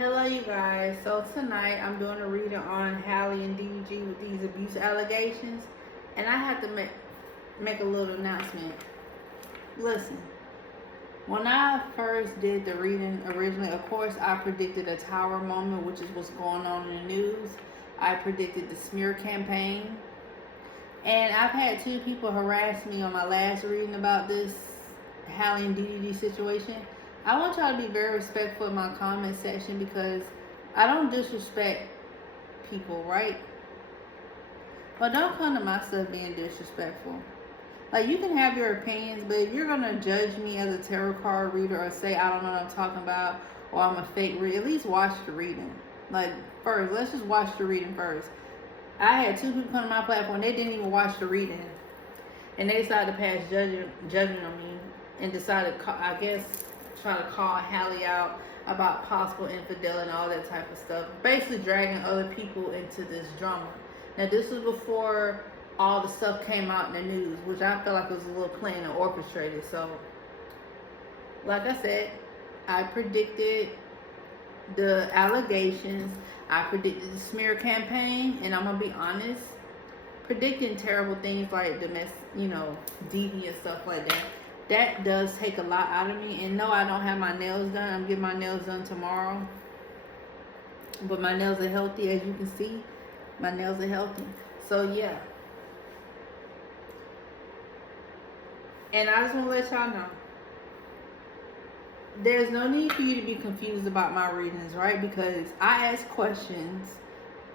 Hello, you guys. So tonight I'm doing a reading on Halle and DDG with these abuse allegations, and I have to make a little announcement. Listen, when I first did the reading originally, of course I predicted a tower moment, which is what's going on in the news. I predicted the smear campaign, and I've had two people harass me on my last reading about this Halle and DDG situation. I want y'all to be very respectful in my comment section because I don't disrespect people, right? But don't come to my stuff being disrespectful. Like, you can have your opinions, but if you're going to judge me as a tarot card reader or say I don't know what I'm talking about or I'm a fake reader, at least watch the reading. Like, first, let's just watch the reading first. I had two people come to my platform, they didn't even watch the reading. And they decided to pass judgment on me and decided, I guess, try to call Halle out about possible infidelity and all that type of stuff. Basically dragging other people into this drama. Now, this was before all the stuff came out in the news, which I felt like was a little planned and orchestrated. So, like I said, I predicted the allegations. I predicted the smear campaign, and I'm gonna be honest, predicting terrible things like deviant stuff like that. That does take a lot out of me. And no, I don't have my nails done. I'm getting my nails done tomorrow. But my nails are healthy, as you can see. My nails are healthy. So, yeah. And I just want to let y'all know, there's no need for you to be confused about my readings, right? Because I ask questions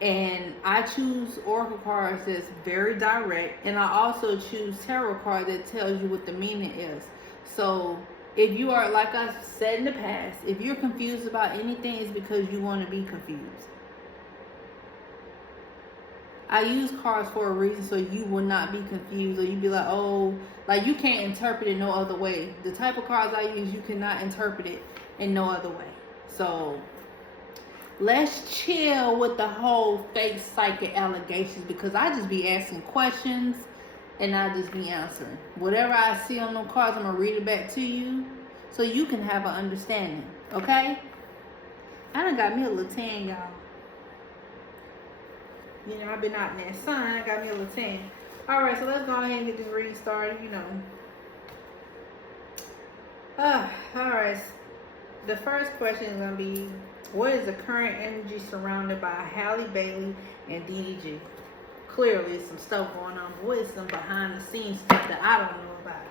and I choose oracle cards that's very direct, and I also choose tarot cards that tells you what the meaning is. So if you are, like I said in the past, if you're confused about anything, it's because you want to be confused. I use cards for a reason, so you will not be confused, or you be like, oh, like you can't interpret it no other way. The type of cards I use, you cannot interpret it in no other way. So let's chill with the whole fake psychic allegations, because I just be asking questions and I just be answering. Whatever I see on them cards, I'm going to read it back to you so you can have an understanding, okay? I done got me a little tan, y'all. You know, I've been out in that sun. I got me a little tan. Alright, so let's go ahead and get this reading started, Alright, the first question is going to be, what is the current energy surrounded by Halle Bailey and DDG? Clearly, some stuff going on, but what is some behind the scenes stuff that I don't know about?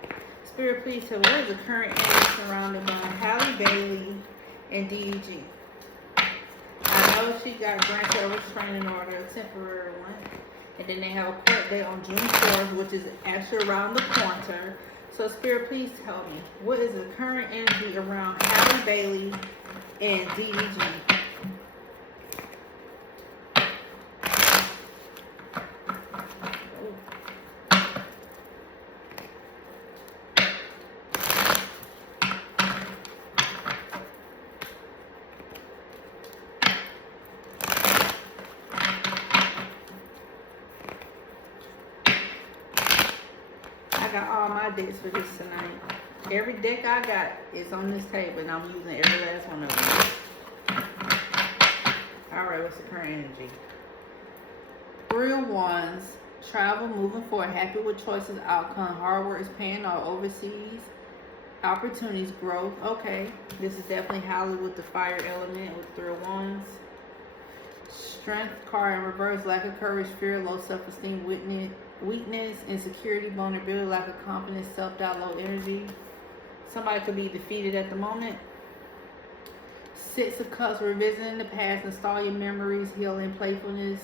Spirit, please tell me, what is the current energy surrounded by Halle Bailey and DDG? I know she got granted a restraining order, a temporary one. And then they have a court date on June 4th, which is actually around the corner. So, Spirit, please tell me, what is the current energy around Halle Bailey and DDG? I got all my decks for this tonight. Every deck I got is on this table, and I'm using every last one of them. Alright, what's the current energy? Three of Wands, travel, moving forward, happy with choices, outcome, hard work is paying off, overseas, opportunities, growth. Okay, this is definitely Halle with the fire element with Three of Wands. Strength card in reverse, lack of courage, fear, low self-esteem, weakness, insecurity, vulnerability, lack of confidence, self-doubt, low energy. Somebody could be defeated at the moment. Six of Cups, revisiting the past, install your memories, healing, playfulness,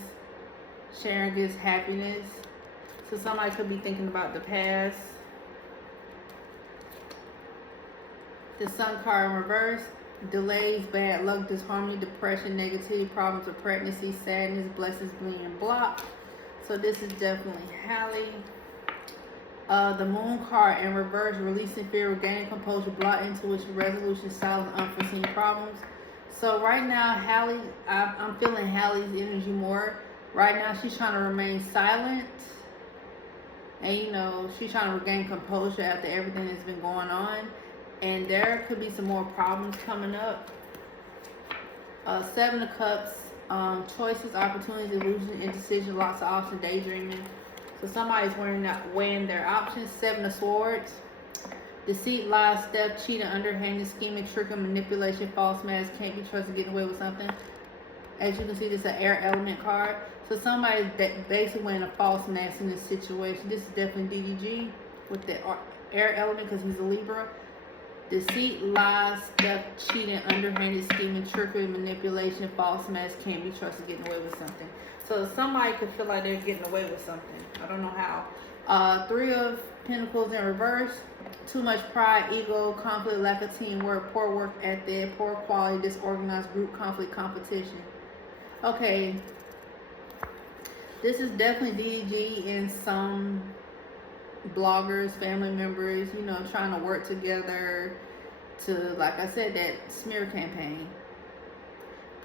sharing gives happiness. So somebody could be thinking about the past. The Sun card in reverse, delays, bad luck, disharmony, depression, negativity, problems with pregnancy, sadness, blessings being blocked. So this is definitely Halle. The Moon card in reverse, releasing fear, regaining composure, block intuition, resolution, silence, unforeseen problems. So right now, Halle, I'm feeling Halle's energy more. Right now, she's trying to remain silent. And, she's trying to regain composure after everything that's been going on. And there could be some more problems coming up. Seven of Cups, choices, opportunities, illusions, indecision, lots of options, daydreaming. So somebody's weighing their options. Seven of Swords, deceit, lies, theft, cheating, underhanded, scheming, tricking, manipulation, false masks, can't be trusted, getting away with something. As you can see, this is an air element card. So somebody that basically wearing a false mask in this situation. This is definitely DDG with the air element because he's a Libra. Deceit, lies, theft, cheating, underhanded, scheming, trickery, manipulation, false mask, can't be trusted, getting away with something. So somebody could feel like they're getting away with something. I don't know how. Three of Pentacles in reverse. Too much pride, ego, conflict, lack of teamwork, poor work ethic, poor quality, disorganized group conflict, competition. Okay. This is definitely DDG and some bloggers, family members, you know, trying to work together to, like I said, that smear campaign.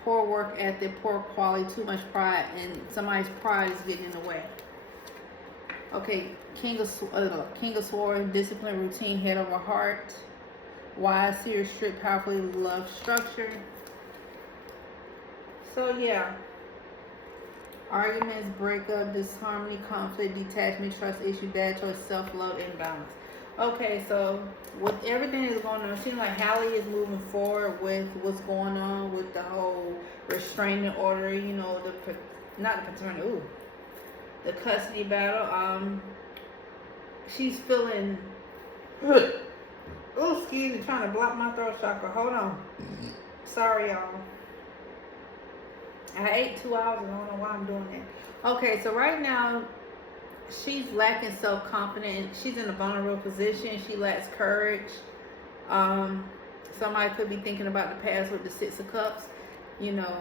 Poor work ethic, poor quality, too much pride, and somebody's pride is getting in the way. Okay, King of Swords, discipline, routine, head over heart. Wise, serious, strict, powerfully, love, structure. So yeah. Arguments, breakup, disharmony, conflict, detachment, trust issue, bad choice, self-love, imbalance. Okay, so with everything that's going on, it seems like Halle is moving forward with what's going on with the whole restraining order, you know, the custody battle. She's feeling, oh, excuse me, trying to block my throat chakra. Hold on. Sorry, y'all. I ate 2 hours and I don't know why I'm doing that. Okay, so right now, she's lacking self-confidence. She's in a vulnerable position. She lacks courage. Somebody could be thinking about the past with the Six of Cups. You know,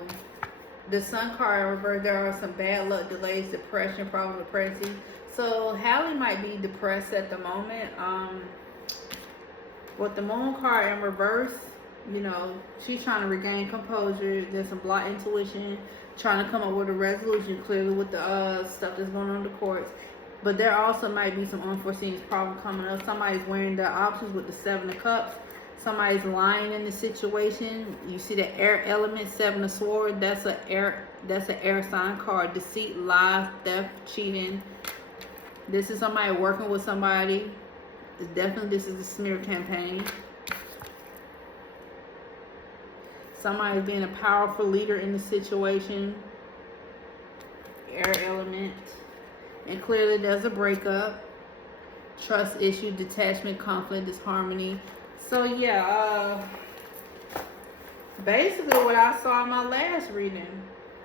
the Sun card in reverse, there are some bad luck, delays, depression, problems with pregnancy. So Halle might be depressed at the moment. With the Moon card in reverse, you know, she's trying to regain composure. There's some blocked intuition, trying to come up with a resolution, clearly with the stuff that's going on in the courts. But there also might be some unforeseen problem coming up. Somebody's wearing the options with the Seven of Cups. Somebody's lying in the situation. You see the air element, Seven of Swords. That's an air sign card. Deceit, lies, theft, cheating. This is somebody working with somebody. This is a smear campaign. Somebody being a powerful leader in the situation. Air element. And clearly there's a breakup. Trust issue, detachment, conflict, disharmony. So yeah, basically what I saw in my last reading.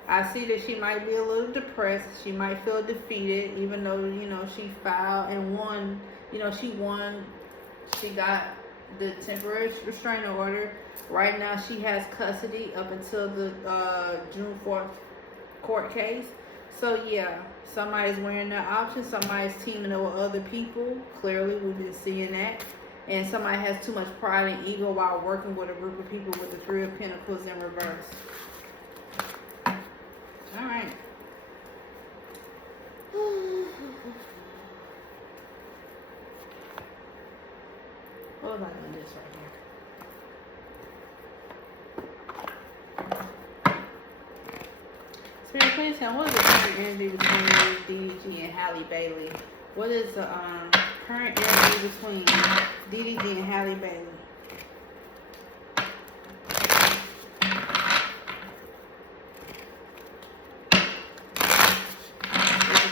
I see that she might be a little depressed. She might feel defeated, even though, you know, she filed and won. You know, she won. She got the temporary restraining order. Right now, she has custody up until the June 4th court case. So, yeah, somebody's wearing their options. Somebody's teaming up with other people. Clearly, we've been seeing that. And somebody has too much pride and ego while working with a group of people with the Three of Pentacles in reverse. All right. What was I doing this right here? Spirit, please tell me, what is the current energy between DDG and Halle Bailey? What is the current energy between DDG and Halle Bailey?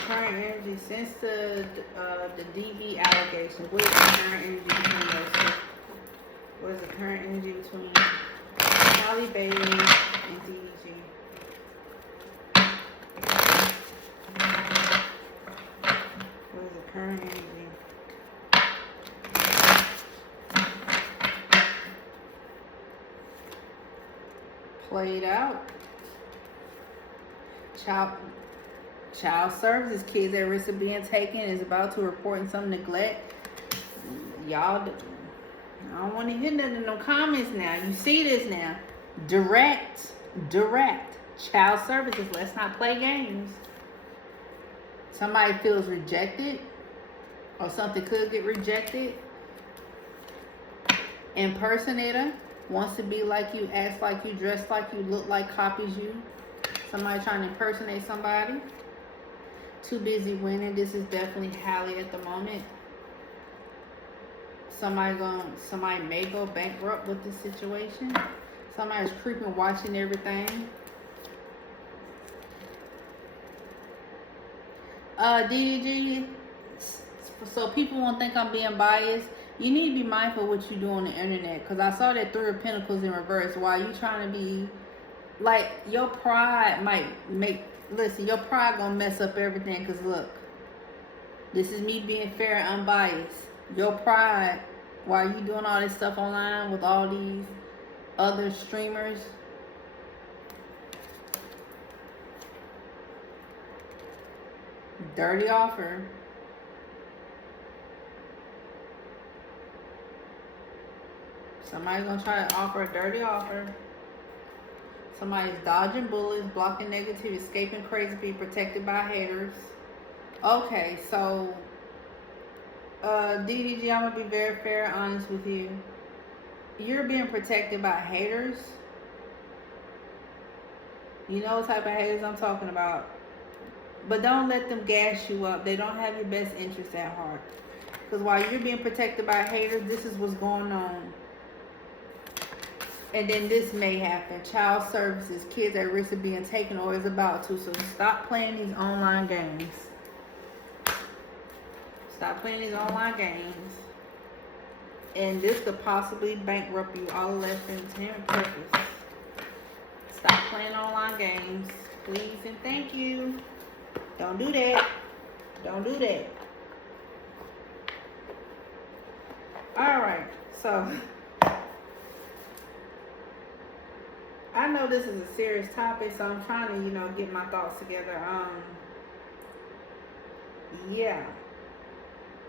Current energy since the DV allegation. What is the current energy between those two? What is the current energy between Halle Bailey and DDG? What is the current energy? Played out. Child services, kids at risk of being taken, is about to report some neglect. Y'all, I don't want to hear nothing in no comments now. You see this now. Direct. Child services, let's not play games. Somebody feels rejected, or something could get rejected. Impersonator, Wants to be like you, acts like you, dress like you, look like, copies you. Somebody trying to impersonate somebody. Too busy winning. This is definitely Halle at the moment. Somebody may go bankrupt with this situation. Somebody's creeping, watching everything. DDG, so people won't think I'm being biased. You need to be mindful of what you do on the internet, because I saw that 3 of Pentacles in reverse. While you trying to be, like, your pride might make, listen, your pride gonna mess up everything, because look, this is me being fair and unbiased. Your pride, while you doing all this stuff online with all these other streamers, dirty offer. Somebody's gonna try to offer a dirty offer. Somebody's dodging bullets, blocking negativity, escaping crazy, being protected by haters. Okay, so DDG, I'm gonna be very fair and honest with you. You're being protected by haters. You know what type of haters I'm talking about. But don't let them gas you up. They don't have your best interests at heart. Because while you're being protected by haters, this is what's going on. And then this may happen. Child services, kids at risk of being taken or is about to. So stop playing these online games. Stop playing these online games. And this could possibly bankrupt you. All left for entertainment purpose. Stop playing online games. Please and thank you. Don't do that. Don't do that. Alright, so I know this is a serious topic, so I'm trying to, get my thoughts together. Yeah.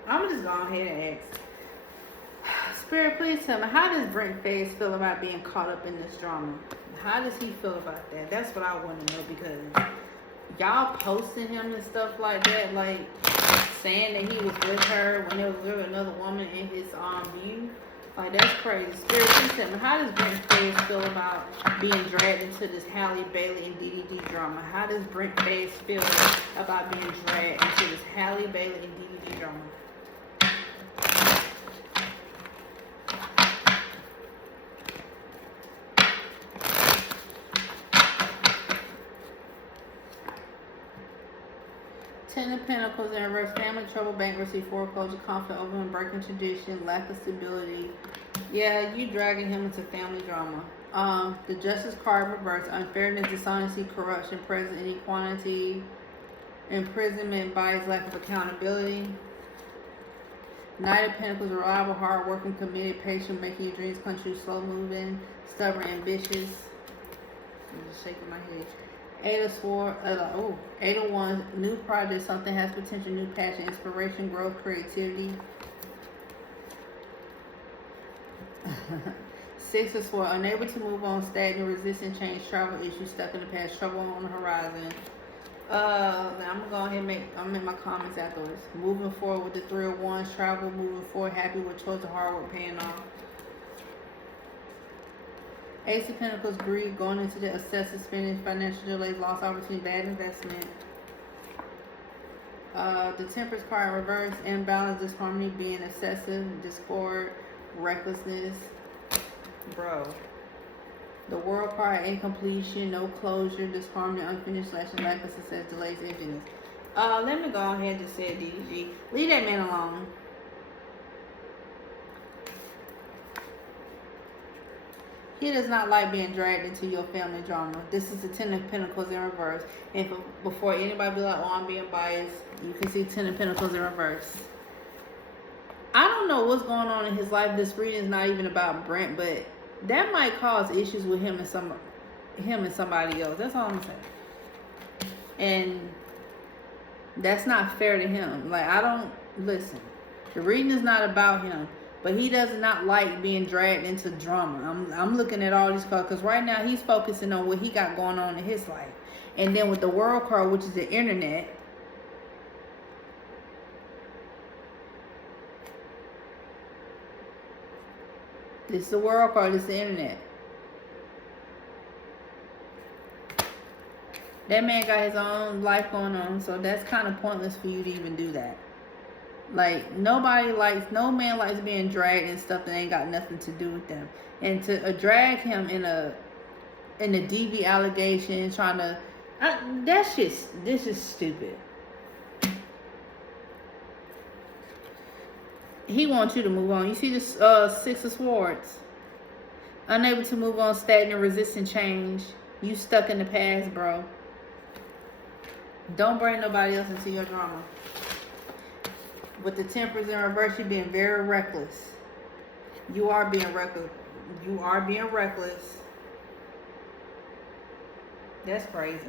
I'm just going ahead and ask. Spirit, please tell me, how does Brent Faze feel about being caught up in this drama? How does he feel about that? That's what I want to know, because y'all posting him and stuff like that, like saying that he was with her when there was really another woman in his view. Like, that's crazy. Spirit, please tell me, how does Brent Faze feel about being dragged into this Halle Bailey and DDG drama? How does Brent Faze feel about being dragged into this Halle Bailey and DDG drama? Ten of Pentacles in reverse, family trouble, bankruptcy, foreclosure, conflict over and breaking tradition, lack of stability. Yeah, you dragging him into family drama. The Justice card reverse, unfairness, dishonesty, corruption, present inequality, imprisonment, bias, lack of accountability. Knight of Pentacles, reliable, hardworking, committed, patient, making your dreams come true, slow moving, stubborn, ambitious. I'm just shaking my head. 8 of Swords, 8 of Wands, new project, something has potential, new passion, inspiration, growth, creativity. 6 of Swords, unable to move on, stagnant, resisting change, travel issues, stuck in the past, trouble on the horizon. Now I'm gonna go ahead and make my comments afterwards. Moving forward with the 3 of Wands, travel, moving forward, happy with choice of hard work paying off. Ace of Pentacles, greed, going into the excessive spending, financial delays, lost opportunity, bad investment. The Temperance card reverse, imbalance, disharmony, being excessive, discord, recklessness. Bro. The World card, incompletion, no closure, disharmony, unfinished lesson, lack of success, delays, emptiness. Let me go ahead and just say DDG. Leave that man alone. He does not like being dragged into your family drama. This is the 10 of Pentacles in reverse. And before anybody be like, oh, I'm being biased, you can see 10 of Pentacles in reverse. I don't know what's going on in his life. This reading is not even about Brent, but that might cause issues with him and somebody else. That's all I'm saying. And that's not fair to him. Like, listen. The reading is not about him. But he does not like being dragged into drama. I'm looking at all these cards because right now he's focusing on what he got going on in his life. And then with the World card, which is the internet, This is the world card. This is the internet. That man got his own life going on, so that's kind of pointless for you to even do that. Like, no man likes being dragged and stuff that ain't got nothing to do with them. And to drag him in a DV allegation, trying to, this is stupid. He wants you to move on. You see this Six of Swords? Unable to move on, stagnant, resisting change. You stuck in the past, bro. Don't bring nobody else into your drama. With the Temperance in reverse, you're being very reckless. You are being reckless. You are being reckless. That's crazy.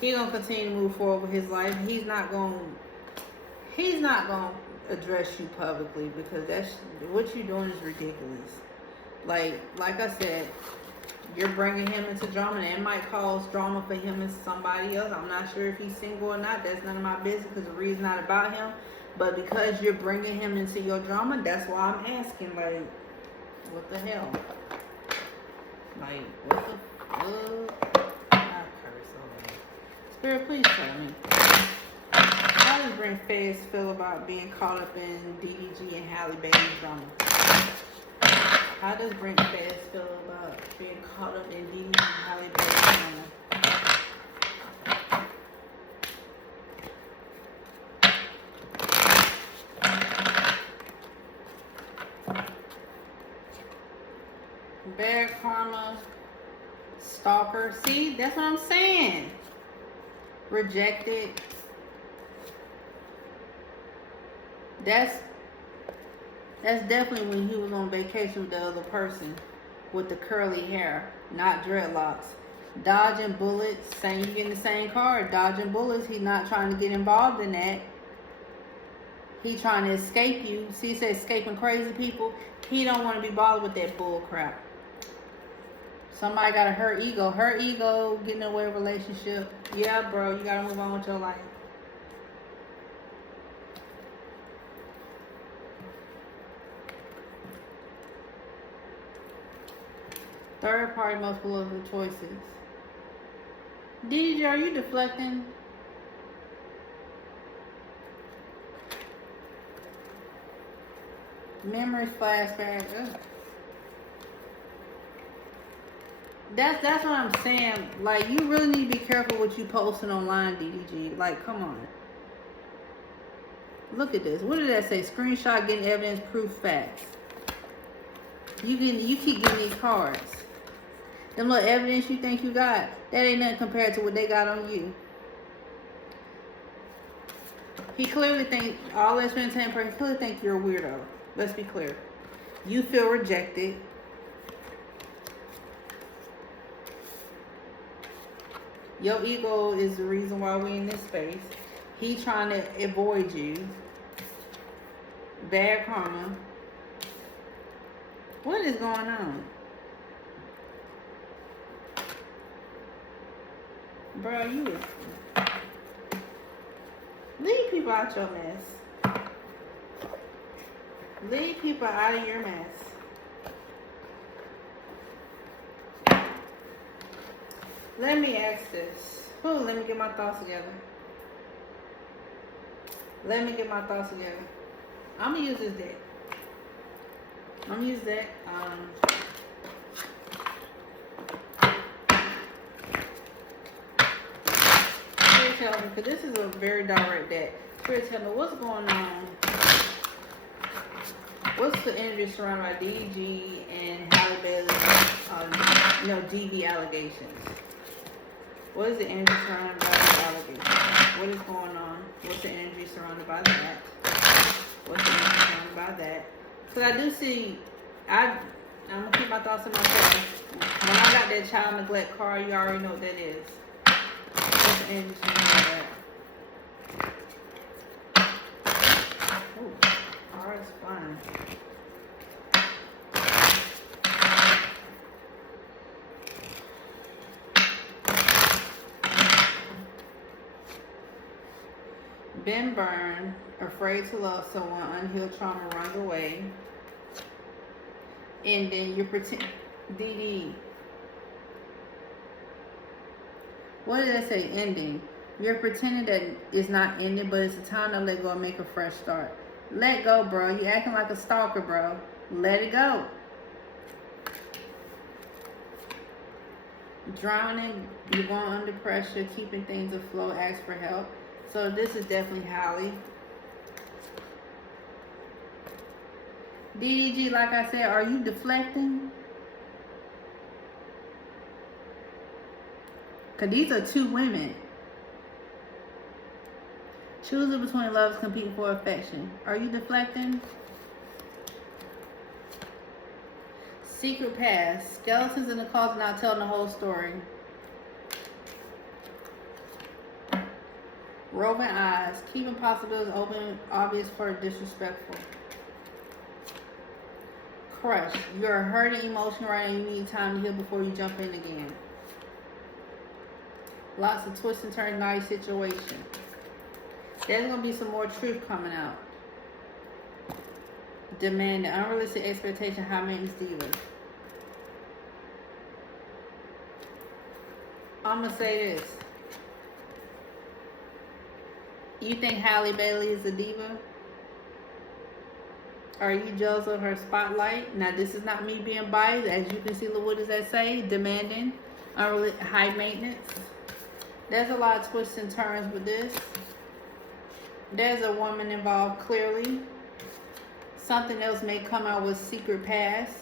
He's gonna continue to move forward with his life. He's not gonna address you publicly, because that's what you're doing is ridiculous. Like I said, you're bringing him into drama, and it might cause drama for him and somebody else. I'm not sure if he's single or not. That's none of my business, because the reason's not about him. But because you're bringing him into your drama, that's why I'm asking, like, what the hell? Like, what the fuck? I curse already. Spirit, please tell me. How does Brent Fayez feel about being caught up in DDG and Halle Bailey drama? How does Brent Fayez feel about being caught up in DDG and Halle Bailey drama? Bad karma, stalker. See, that's what I'm saying. Rejected. That's definitely when he was on vacation with the other person with the curly hair, not dreadlocks. Dodging bullets, saying you get in the same car, dodging bullets. He's not trying to get involved in that. He trying to escape you. See, he said escaping crazy people. He don't want to be bothered with that bull crap. Somebody got a hurt ego. Hurt ego, getting away with a relationship. Yeah, bro, you got to move on with your life. Third party, most political choices. DJ, are you deflecting? Memories, flashback. Ugh. That's what I'm saying. Like, you really need to be careful what you posting online, DDG. Like, come on. Look at this. What did that say? Screenshot, getting evidence, proof, facts. You keep getting these cards. Them little evidence you think you got, that ain't nothing compared to what they got on you. He clearly think all that spend time for. He clearly think you're a weirdo. Let's be clear. You feel rejected. Your ego is the reason why we in this space. He trying to avoid you. Bad karma. What is going on? Bro, you is... Leave people out your mess. Leave people out of your mess. Let me ask this. Ooh, let me get my thoughts together. Let me get my thoughts together. I'm gonna use this deck. I'm gonna use that. Spirit tell me, because this is a very direct deck. Spirit tell me, what's going on? What's the energy surrounded by DG and Halle Bailey, DV allegations? What is the energy surrounded by the allegations? What is going on? What's the energy surrounded by that? What's the energy surrounded by that? Because I do see, I'm going to keep my thoughts to myself. When I got that child neglect card, you already know what that is. What's the energy surrounded by that? Ooh, card's fine. Been burned, afraid to love someone, unhealed trauma runs away. ending. You're pretending. DD. What did I say? Ending. You're pretending that it's not ending, but it's a time to let go and make a fresh start. Let go, bro. You acting like a stalker, bro. Let it go. Drowning. You're going under pressure, keeping things afloat. Ask for help. So this is definitely Halle. DDG, like I said, are you deflecting? Because these are two women. Choosing between lovers competing for affection. Are you deflecting? Secret past. Skeletons in the closet not telling the whole story. Roving eyes. Keeping possibilities open, obvious for disrespectful. Crush. You're hurting emotion right now. You need time to heal before you jump in again. Lots of twists and turns, nice situation. There's going to be some more truth coming out. Demanding. Unrealistic expectation. High maintenance dealer. I'm going to say this. You think Halle Bailey is a diva? Are you jealous of her spotlight? Now, this is not me being biased. As you can see, what does that say? Demanding. High maintenance. There's a lot of twists and turns with this. There's a woman involved, clearly. Something else may come out with secret past.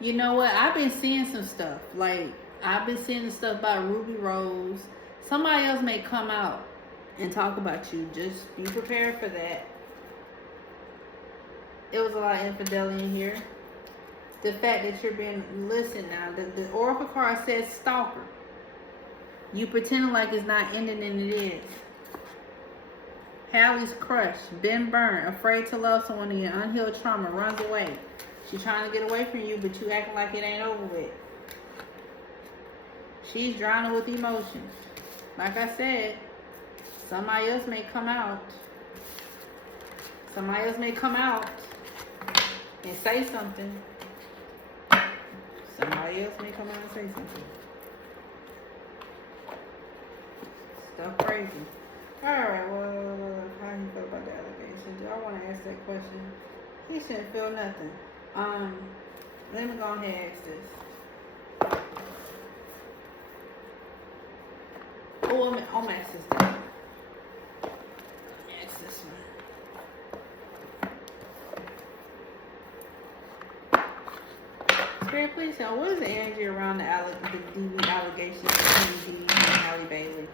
You know what? I've been seeing some stuff. Like, I've been seeing the stuff about Ruby Rose. Somebody else may come out and talk about you. Just be prepared for that. It was a lot of infidelity in here. The fact that you're being... Listen now. The Oracle card says stalker. You pretending like it's not ending and it is. Halle's crushed, been burned, afraid to love someone again, unhealed trauma, runs away. She's trying to get away from you, but you acting like it ain't over with. She's drowning with emotions. Like I said, somebody else may come out. Somebody else may come out and say something. Somebody else may come out and say something. Stuff crazy. Alright, well, how do you feel about the allegation? Do I want to ask that question? He shouldn't feel nothing. Let me go ahead and ask this. Oh, I'm gonna ask this thing. Let me ask this one. Spirit, please tell, what is the energy around the DV allegations between DV and Halle Bailey?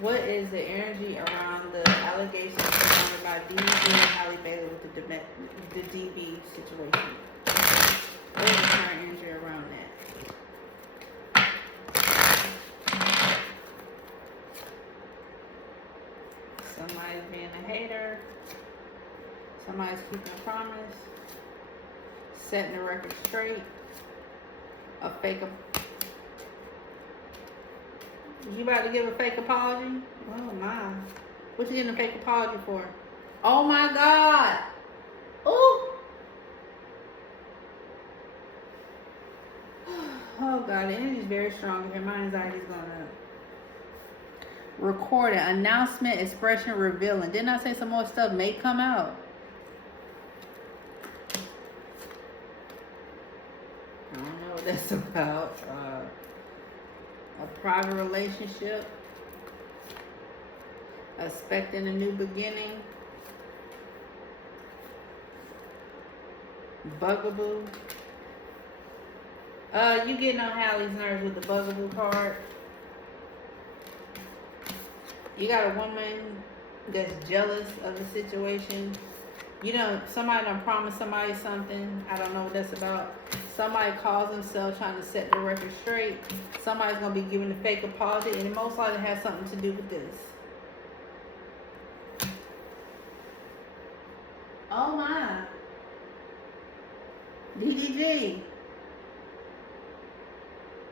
What is the energy around the allegations surrounded by DB and Halle Bailey with the DB situation? What is the current energy around that? Somebody's being a hater. Somebody's keeping a promise. Setting the record straight. A fake You about to give a fake apology? Oh my. What you getting a fake apology for? Oh my God. Ooh. Oh God, the energy is very strong here. My anxiety's going up. Recording, announcement, expression, revealing. Didn't I say some more stuff may come out? I don't know what that's about. A private relationship, expecting a new beginning, bugaboo. You getting on Halle's nerves with the bugaboo card. You got a woman that's jealous of the situation. You know, somebody done promised somebody something. I don't know what that's about. Somebody calls themselves trying to set the record straight. Somebody's going to be giving a fake apology, and it most likely has something to do with this. Oh my. DDG.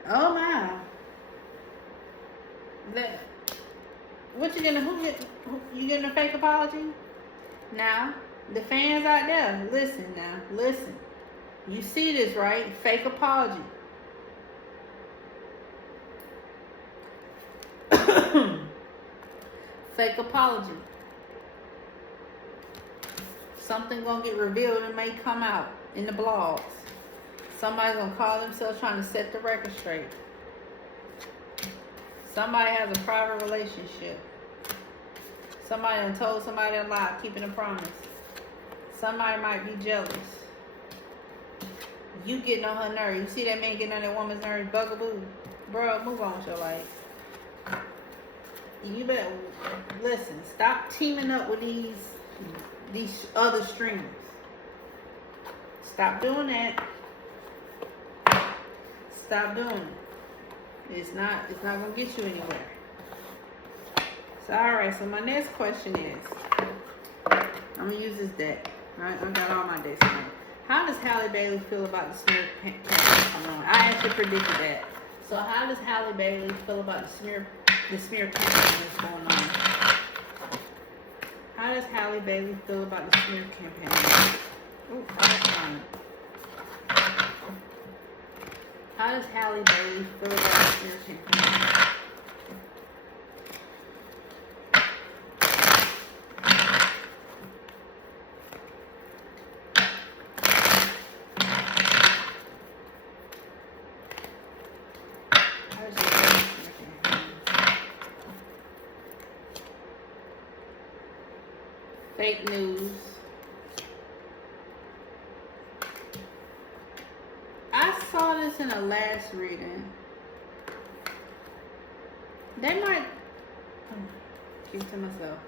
Oh my. What you getting? You getting a fake apology? Now, the fans out there, listen now, listen. You see this, right? Fake apology. Fake apology. Something gonna get revealed and may come out in the blogs. Somebody's gonna call themselves trying to set the record straight. Somebody has a private relationship. Somebody done told somebody a lie, keeping a promise. Somebody might be jealous. You getting on her nerves. You see that man getting on that woman's nerves, bugaboo. Bro, move on with your life. You better listen. Stop teaming up with these other streamers. Stop doing that. Stop doing it. It's not gonna get you anywhere. So alright, so my next question is, I'm gonna use this deck. Alright, I got all my decks on. How does Halle Bailey feel about the smear campaign? I actually predicted that. So how does Halle Bailey feel about the smear campaign that's going on? How does Halle Bailey feel about the smear campaign? Ooh, how does Halle Bailey feel about the smear campaign? Fake news. I saw this in the last reading. They might, keep to myself,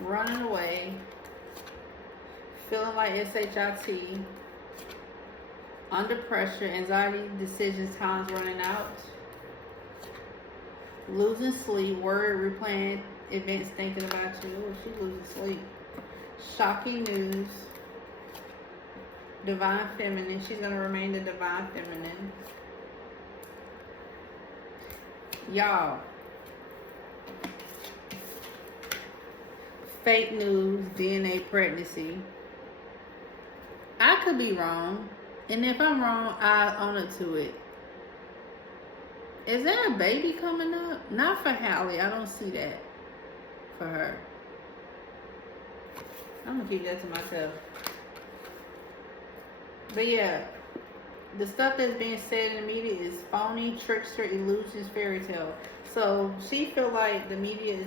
running away, feeling like SHIT, under pressure, anxiety, decisions, time's running out, losing sleep, worried, replaying events, thinking about you. Oh, she's losing sleep. Shocking news. Divine feminine. She's going to remain the divine feminine. Y'all. Fake news, DNA pregnancy. I could be wrong. And if I'm wrong, I own it to it. Is there a baby coming up? Not for Halle. I don't see that for her. I'm going to keep that to myself. But yeah, the stuff that's being said in the media is phony, trickster, illusions, fairy tale. So she feel like the media is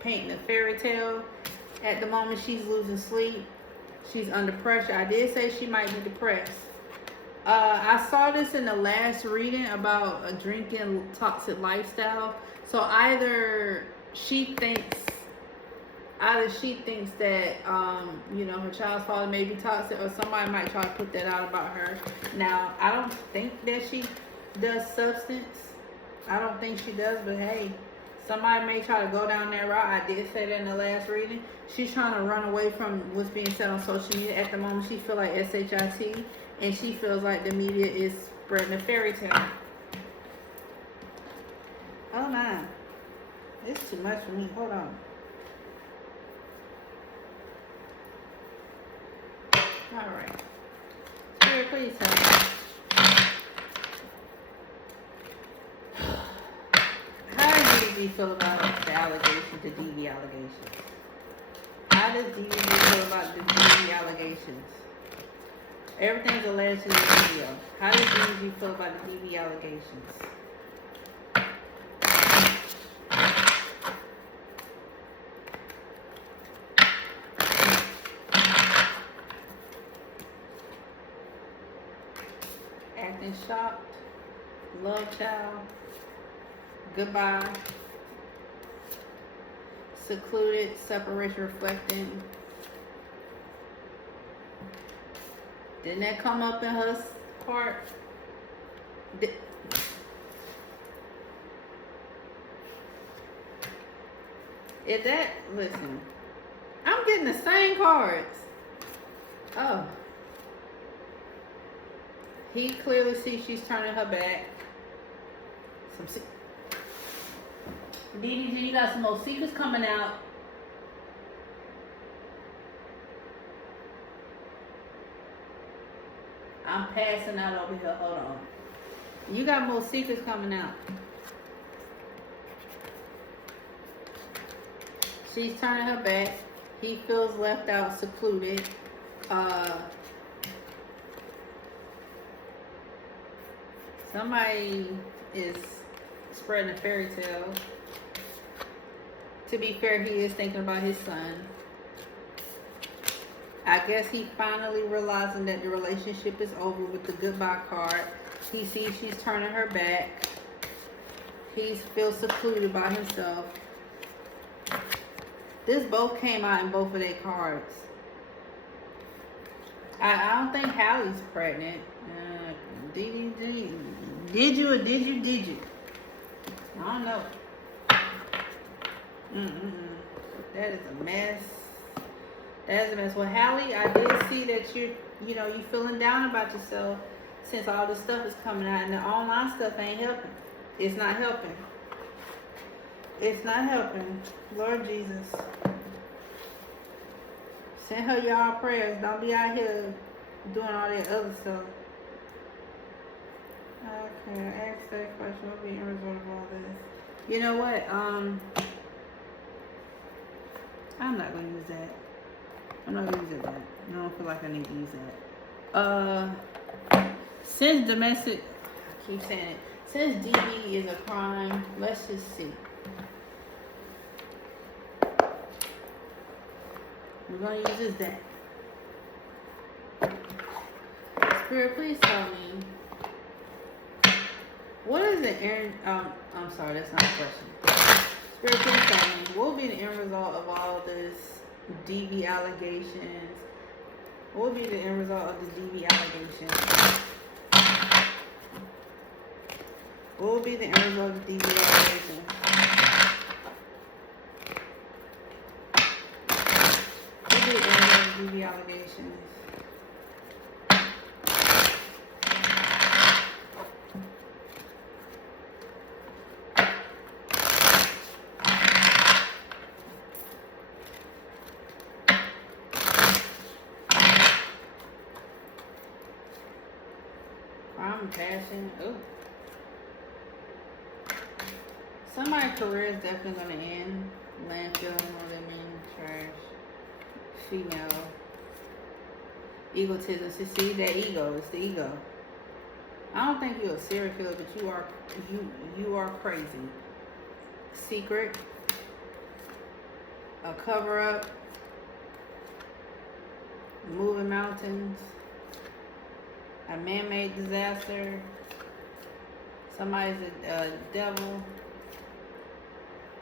painting a fairy tale. At the moment, she's losing sleep. She's under pressure. I did say she might be depressed. I saw this in the last reading about a drinking toxic lifestyle. So either she thinks that her child's father may be toxic, or somebody might try to put that out about her. Now, I don't think that she does substance. I don't think she does, but hey, somebody may try to go down that route. I did say that in the last reading. She's trying to run away from what's being said on social media. At the moment, she feels like SHIT, and she feels like the media is spreading a fairy tale. Oh my, it's too much for me. Hold on. Alright. Spirit, please tell me. How does DDG feel about the allegations, the DV allegations? How does DDG feel about the DV allegations? Everything's alleged in the video. How does DDG feel about the DV allegations? Acting shocked, love child, goodbye, secluded, separation, reflecting. Didn't that come up in her part? Is that, listen, I'm getting the same cards. Oh. He clearly sees she's turning her back. DDG, you got some more secrets coming out. I'm passing out over here. Hold on. You got more secrets coming out. She's turning her back. He feels left out, secluded. Somebody is spreading a fairy tale. To be fair, he is thinking about his son. I guess he finally realizing that the relationship is over with the goodbye card. He sees she's turning her back. He feels secluded by himself. This both came out in both of their cards. I don't think Halle's pregnant. DDG. Did you or did you? I don't know. That is a mess. That is a mess. Well, Halle, I did see that you feeling down about yourself since all this stuff is coming out, and the online stuff ain't helping. It's not helping. It's not helping. Lord Jesus. Send her y'all prayers. Don't be out here doing all that other stuff. Okay, ask that question. What will be the end result of all this? You know what? I'm not going to use that. I'm not going to use that. I don't feel like I need to use that. Since domestic, I keep saying it. Since DV is a crime, let's just see. We're going to use this deck. Spirit, please tell me. What is the end? I'm sorry, that's not a question. Spirit, please tell me. What will be the end result of all this DV allegations? What will be the end result of the DV allegations? What will be the end result of the DV allegations? What will be the end result of the DV allegations? Passion. Ooh. Somebody's career is definitely going to end. Landfill, more than men, trash, female, egotism. See that ego. It's the ego. I don't think you're a serial killer, but you are crazy. Secret, a cover up, moving mountains. A man-made disaster. Somebody's a devil.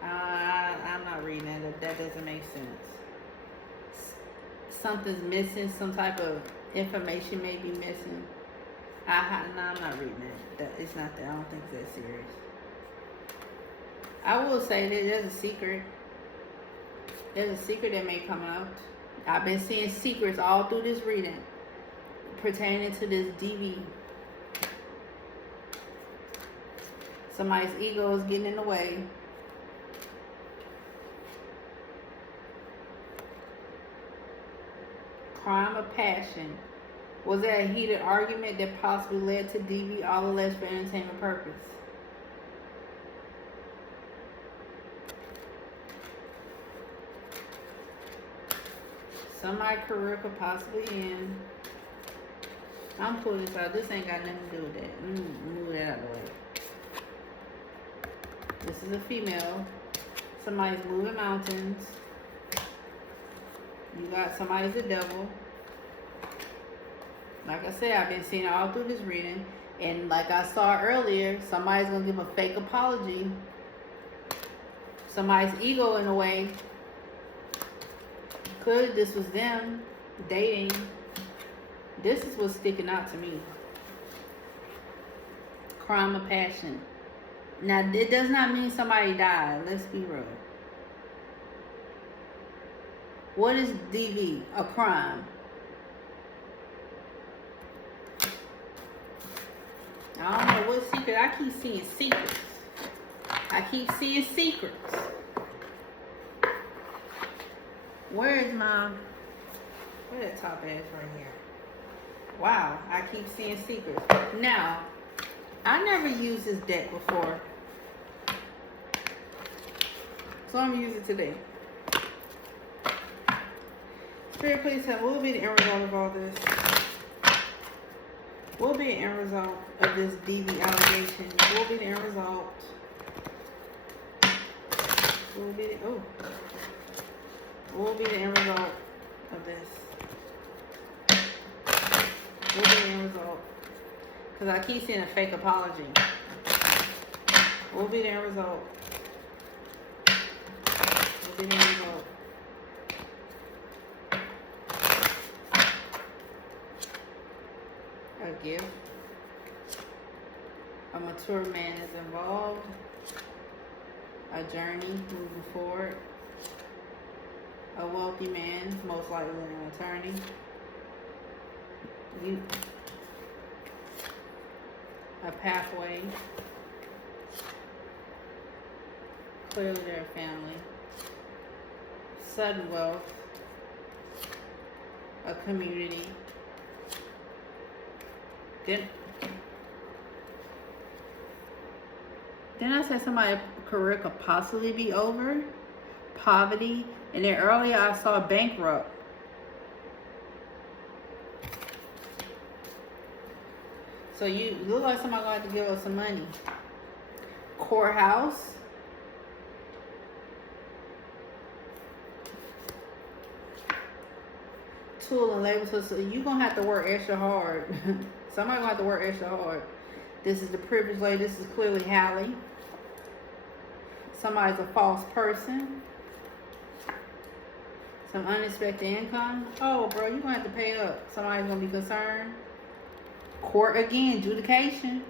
I'm not reading that. That doesn't make sense. Something's missing. Some type of information may be missing. No, I'm not reading that. It's not that. I don't think it's that serious. I will say that there's a secret. There's a secret that may come out. I've been seeing secrets all through this reading pertaining to this DV. Somebody's ego is getting in the way. Crime of passion. Was there a heated argument that possibly led to DV, all alleged for entertainment purpose? Somebody's career could possibly end. I'm pulling this out. This ain't got nothing to do with that. Move that out of the way. This is a female. Somebody's moving mountains. You got somebody's a devil. Like I said, I've been seeing it all through this reading. And like I saw earlier, somebody's going to give a fake apology. Somebody's ego in a way. Could this was them dating. This is what's sticking out to me. Crime of passion. Now, it does not mean somebody died. Let's be real. What is DV? A crime. I don't know what secret. I keep seeing secrets. I keep seeing secrets. Where is my... Where that top ass right here? Wow, I keep seeing secrets. Now, I never used this deck before, so I'm gonna use it today. Spirit, please tell me, what will be the end result of all this? What will be the end result of this DV allegation? What will be the end result? What will be the, oh. What will be the end result of this? What will be the end result? Because I keep seeing a fake apology. What will be the end result? What will be the end result? A gift. A mature man is involved. A journey moving forward. A wealthy man, most likely an attorney. A pathway. Clearly they're a family. Sudden wealth. A community. Then I said somebody's career could possibly be over. Poverty. And then earlier I saw bankrupt. So you look like somebody gonna have to give us some money. Courthouse. Tool and labor. So you're gonna have to work extra hard. Somebody gonna have to work extra hard. This is the privileged lady. This is clearly Halle. Somebody's a false person. Some unexpected income. Oh, bro, you're going to have to pay up. Somebody's going to be concerned. Court again, adjudication.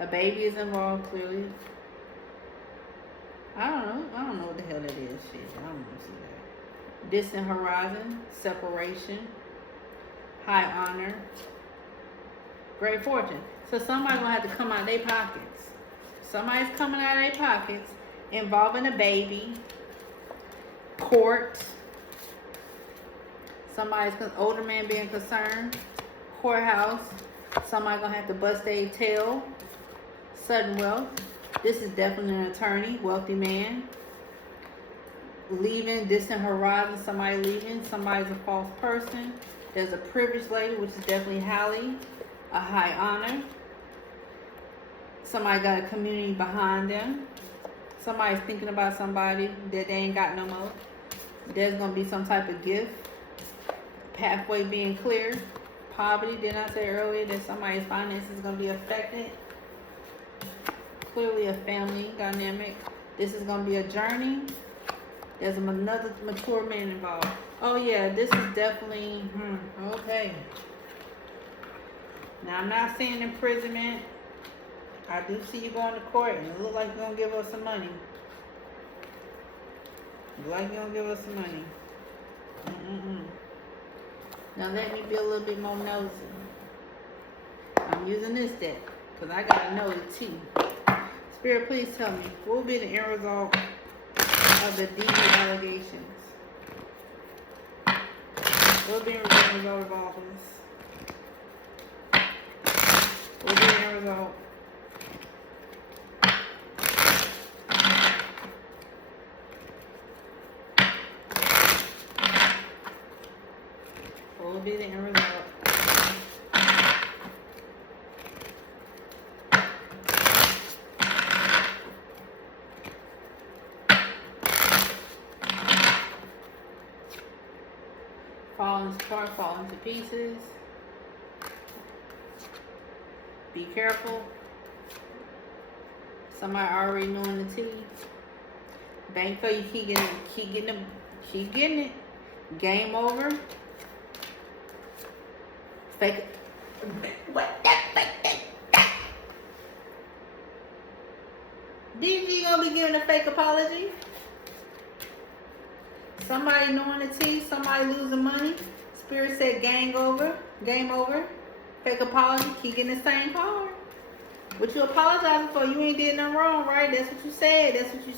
A baby is involved, clearly. I don't know what the hell that is. Shit, I don't know. See that. Distant horizon, separation, high honor, great fortune. So somebody's going to have to come out of their pockets. Somebody's coming out of their pockets involving a baby, court, somebody's older man being concerned, courthouse, somebody gonna have to bust their tail, sudden wealth. This is definitely an attorney, wealthy man, leaving, distant horizon, somebody leaving, somebody's a false person. There's a privileged lady, which is definitely Halle, a high honor. Somebody got a community behind them. Somebody's thinking about somebody that they ain't got no more. There's going to be some type of gift. Pathway being clear. Poverty. Didn't I say earlier that somebody's finances is going to be affected? Clearly a family dynamic. This is going to be a journey. There's another mature man involved. Oh yeah, this is definitely, okay. Now I'm not saying imprisonment. I do see you going to court, and it looks like you're going to give us some money. Look like you're going to give us some money. Now let me be a little bit more nosy. I'm using this deck, because I got to know the tea. Spirit, please tell me, what will be the end result of the DV allegations? What will be the end result of all this? What will be the end result? What will be the end result? Falling apart, falling to pieces. Be careful. Somebody already knowing the tea. Bank for you, keep getting it. Game over. Fake it. DG gonna be giving a fake apology. Somebody knowing the tea, somebody losing money. Spirit said game over. Fake apology, keep getting the same card. What you apologizing for? You ain't did nothing wrong, right? That's what you said. That's what you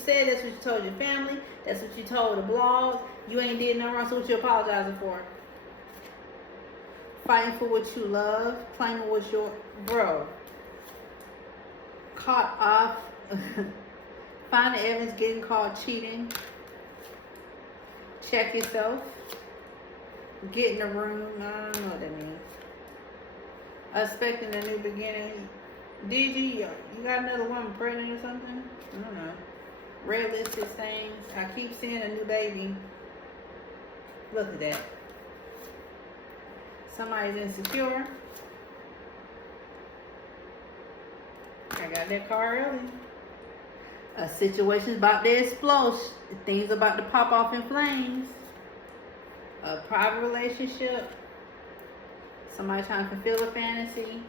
told your family. That's what you told the blogs. You ain't did nothing wrong, so what you apologizing for? Fighting for what you love. Claiming what's your... Bro. Caught off. Finding evidence getting caught cheating. Check yourself. Get in the room. I don't know what that means. Expecting a new beginning. DG, you got another woman pregnant or something? I don't know. Red listed things. I keep seeing a new baby. Look at that. Somebody's insecure. I got that car early. A situation's about to explode. Things about to pop off in flames. A private relationship. Somebody trying to fulfill a fantasy.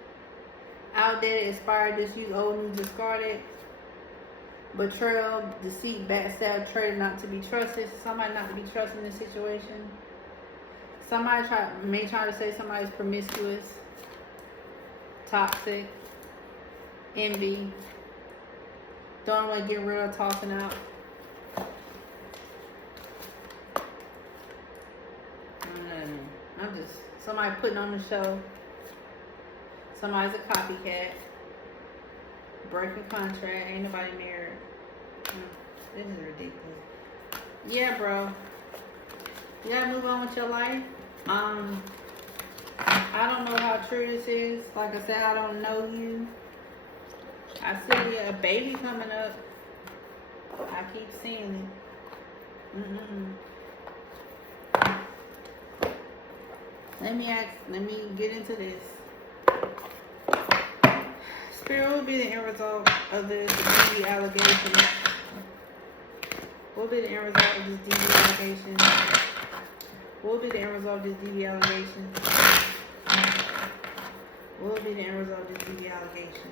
Outdated, expired, disused, old, new, discarded. Betrayal, deceit, backstab, traitor, not to be trusted. Somebody not to be trusted in this situation. Somebody may try to say somebody's promiscuous. Toxic. Envy. Don't want to get rid of tossing out. I'm just somebody putting on the show. Somebody's a copycat. Breaking contract. Ain't nobody married. This is ridiculous. Yeah, bro. You gotta move on with your life. I don't know how true this is. Like I said, I don't know you. I see a baby coming up. I keep seeing it. Let me get into this. Spirit, will be the end result of this DV allegation? What will be the end result of this DV allegation? What will be the end result of this DV allegation? What will be the end result of this DV allegation?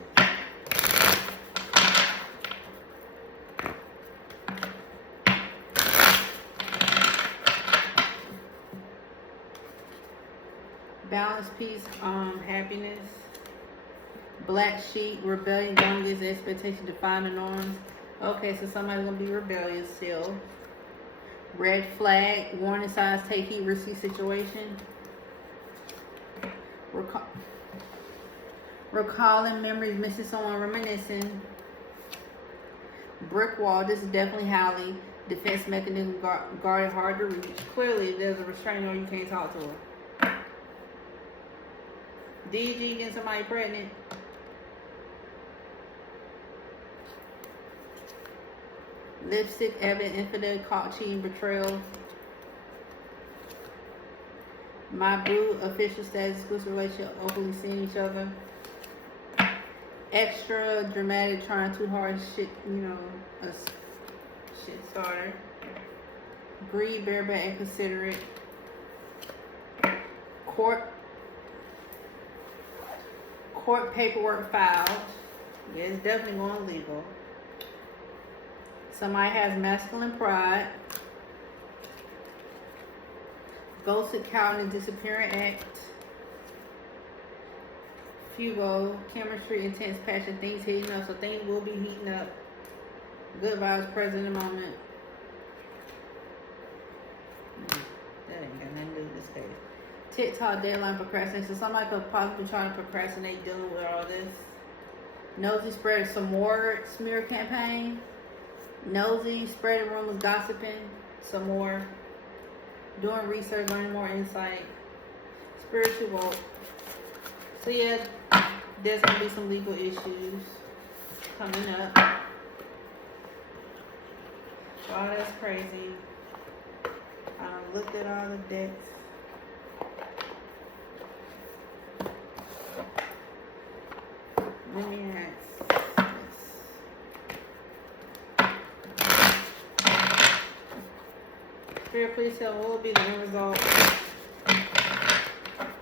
Balance, peace, happiness. Black sheep, rebellion, going against expectation, define the norms. Okay, so somebody's gonna be rebellious still. Red flag, warning signs, take heed, risky situation. Recalling memories, missing someone, reminiscing. Brick wall, this is definitely Halle. Defense mechanism, guarded, hard to reach. Clearly, there's a restraining order, you can't talk to her. DG getting somebody pregnant. Lipstick, evident, infidel, caught cheating, betrayal. My boo, official status, exclusive relationship, openly seeing each other. Extra dramatic, trying too hard, shit, a shit starter. Greed, bareback, inconsiderate. Court paperwork filed. Yeah, it's definitely going legal. Somebody has masculine pride. Ghosted, coward, and disappearing act. Fugo, chemistry, intense passion, things heating up. So things will be heating up. Good vibes present in the moment. That ain't got nothing to do with this case. TikTok, deadline, procrastination. So somebody could possibly try to procrastinate dealing with all this. Nosy, spread some more smear campaign. Nosy, spreading rumors, gossiping, some more. Doing research, learning more insight. Spiritual. So yeah, there's going to be some legal issues coming up. Wow, that's crazy. I looked at all the decks. Let me ask. Spirit, please tell what will be the end result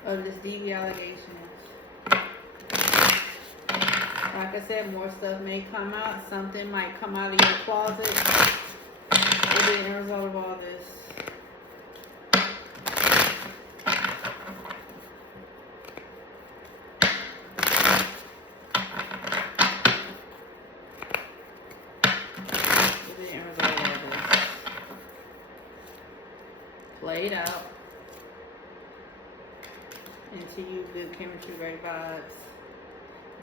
of this DV allegations. Like I said, more stuff may come out. Something might come out of your closet. What will be the end result of all this? Played out into good chemistry, great vibes.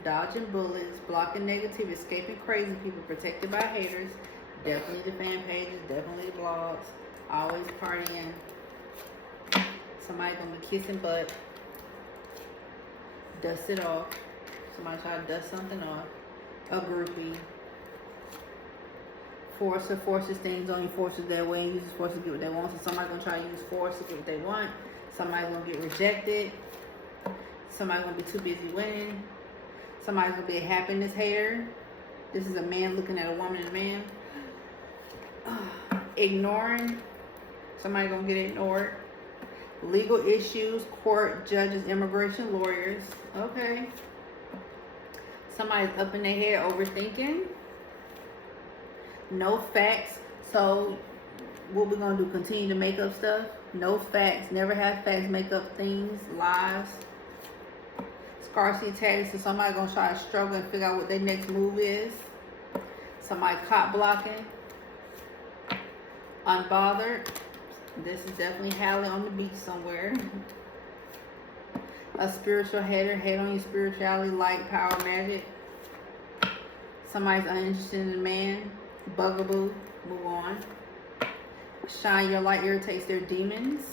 Dodging bullets, blocking negative, escaping crazy people, protected by haters. Definitely the fan pages, definitely the blogs. Always partying. Somebody gonna be kissing butt. Dust it off. Somebody try to dust something off. A groupie. Forces things on you, forces their way, uses force to get what they want. So somebody gonna try to use force to get what they want. Somebody's gonna get rejected. Somebody's gonna be too busy winning. Somebody's gonna be a happiness hater. This is a man looking at a woman and a man. Ignoring. Somebody gonna get ignored. Legal issues, court, judges, immigration, lawyers. Okay. Somebody's up in their head overthinking. No facts. So what we're gonna do? Continue to make up stuff? No facts. Never have facts. Make up things. Lies. Scarcity tags. So somebody gonna try to struggle and figure out what their next move is. Somebody cop blocking. Unbothered. This is definitely Halle on the beach somewhere. A spiritual hater. Hate on your spirituality, light, power, magic. Somebody's uninterested in a man. Bugaboo. Move on. Shine your light irritates their demons.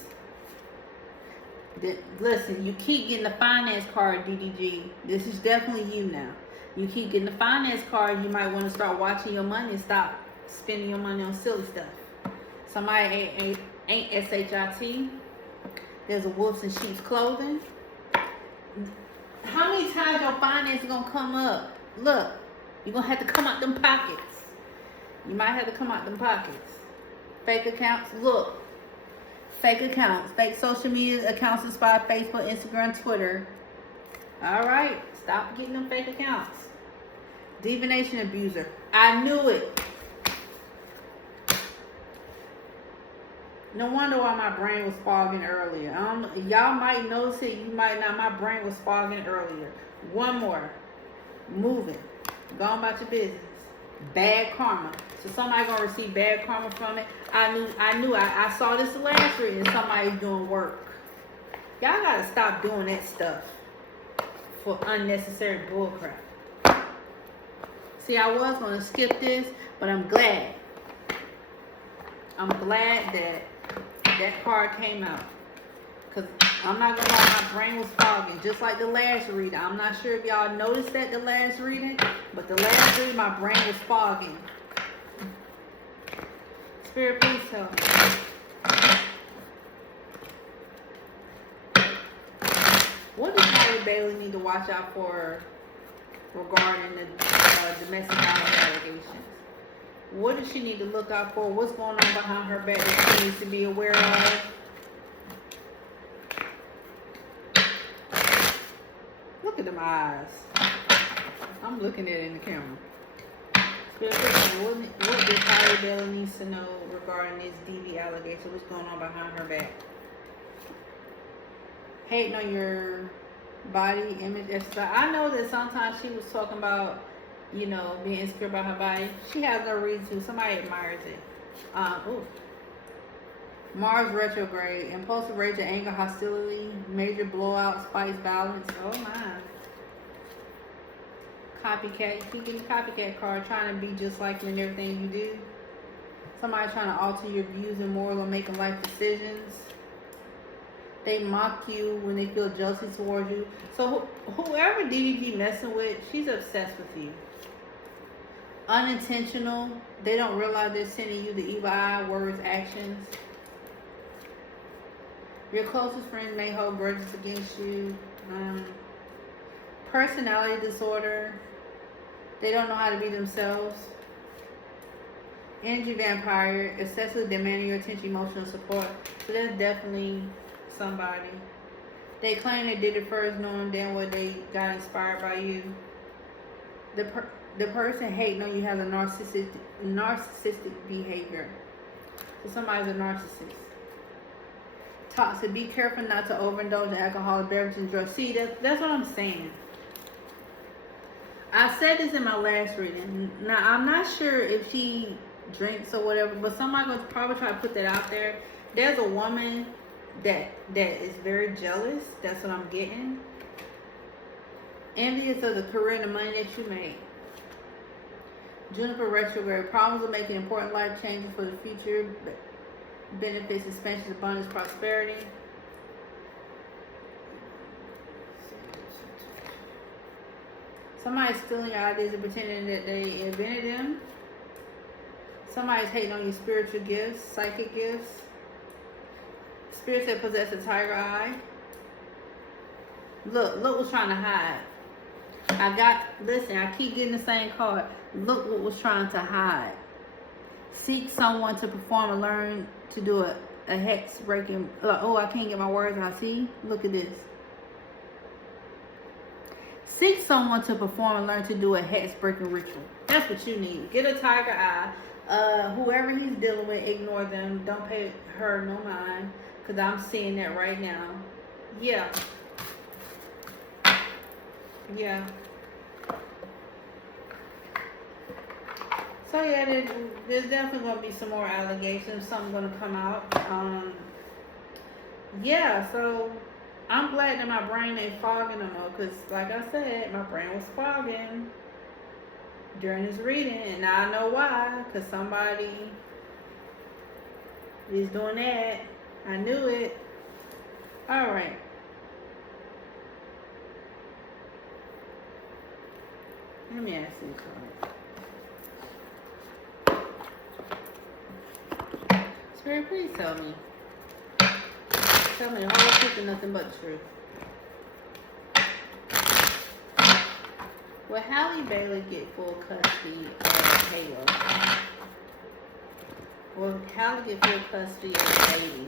Listen, you keep getting the finance card, DDG. This is definitely you now. You keep getting the finance card, you might want to start watching your money and stop spending your money on silly stuff. Somebody ain't SHIT. There's a wolves in sheep's clothing. How many times your finance is going to come up? Look, you're going to have to come out them pockets. You might have to come out them pockets. Fake accounts. Look. Fake accounts. Fake social media accounts inspired Facebook, Instagram, Twitter. Alright. Stop getting them fake accounts. Divination abuser. I knew it. No wonder why my brain was fogging earlier. Y'all might notice it. You might not. My brain was fogging earlier. One more. Moving. Go on about your business. Bad karma. So somebody gonna receive bad karma from it. I knew. I saw this last reading. Somebody's doing work. Y'all gotta stop doing that stuff for unnecessary bullcrap. See, I was gonna skip this, but I'm glad. I'm glad that card came out. Cause I'm not gonna lie, my brain was fogging, just like the last reading. I'm not sure if y'all noticed that the last reading, but the last reading, my brain was fogging. Spirit, please help me. What does Halle Bailey need to watch out for regarding the domestic violence allegations? What does she need to look out for? What's going on behind her back that she needs to be aware of? Look at them eyes. I'm looking at it in the camera. What does Halle Bailey needs to know regarding this DV allegation? What's going on behind her back? Hating on your body image exercise. I know that sometimes she was talking about, you know, being insecure about her body. She has no reason to. Somebody admires it. Mars retrograde, impulsive rage, anger, hostility, major blowout, spice, violence. Oh my. Copycat. You keep getting the copycat card, trying to be just like you in everything you do. Somebody trying to alter your views and morals or making life decisions. They mock you when they feel jealousy towards you. So whoever DDG messing with, she's obsessed with you. Unintentional. They don't realize they're sending you the evil eye, words, actions. Your closest friends may hold grudges against you. Personality disorder. They don't know how to be themselves. Energy vampire. Excessively demanding your attention, emotional support. So that's definitely somebody. They claim they did it first, knowing damn well they got inspired by you. The person hating on you has a narcissistic behavior. So somebody's a narcissist. Toxic. Be careful not to overindulge in alcoholic beverages and drugs. See, that's what I'm saying. I said this in my last reading. Now, I'm not sure if she drinks or whatever, but somebody's going to probably try to put that out there. There's a woman that is very jealous. That's what I'm getting. Envious of the career and the money that you make. Juniper retrograde. Problems of making important life changes for the future. Benefits, expansion, abundance, prosperity. Somebody's stealing your ideas and pretending that they invented them. Somebody's hating on your spiritual gifts, psychic gifts. Spirits that possess a tiger eye. Look what's trying to hide. Listen, I keep getting the same card. Look what was trying to hide. Seek someone to perform and learn to do a hex breaking. Oh, I can't get my words out. See? Look at this. Seek someone to perform and learn to do a hex breaking ritual. That's what you need. Get a tiger eye. Whoever he's dealing with, ignore them. Don't pay her no mind. Because I'm seeing that right now. Yeah. Yeah. So yeah, there's definitely going to be some more allegations. Something going to come out. Yeah, so I'm glad that my brain ain't fogging no more. Because like I said, my brain was fogging during this reading. And now I know why. Because somebody is doing that. I knew it. Alright. Let me ask you something. Spirit, please tell me. Tell me the whole truth and nothing but the truth. Will Halle Bailey get full custody of Halo? Will Halle get full custody of the baby?